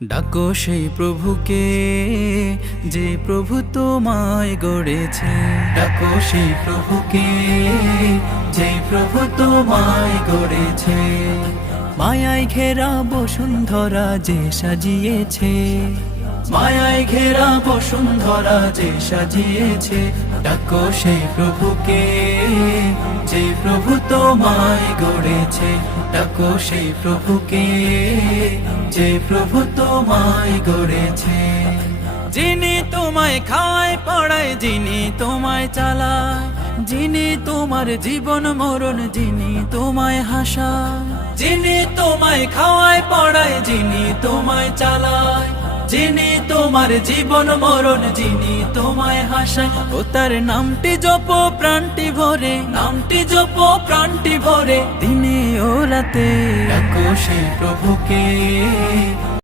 ডাকো সেই প্রভুকে যে প্রভু তোমায় গড়েছে। ডাকো সেই প্রভুকে যে প্রভু তোমায় গড়েছে। মায়ায় ঘেরা বসুন্ধরা যে সাজিয়েছে, মায়ায় ঘেরা বসুন্ধরা যে সাজিয়েছে। ডাকো সেই প্রভুকে যে প্রভু তোমায় গড়েছে। ডাকো সেই প্রভুকে যে প্রভু তোমায় গড়েছে। যিনি তোমায় খায় পড়ায়, যিনি তোমায় চালায়, যিনি তোমার জীবন মরণ, যিনি তোমায় হাসায়, যিনি তোমায় খাওয়ায় পড়ায়, যিনি তোমায় চালায়, যিনি তোমার জীবন মরণ, যিনি তোমায় হাসায়। ও তার নামটি জপো প্রাণটি ভরে, নামটি জপো প্রাণটি ভরে, দিনে ও রাতে। ডাকো সেই প্রভুকে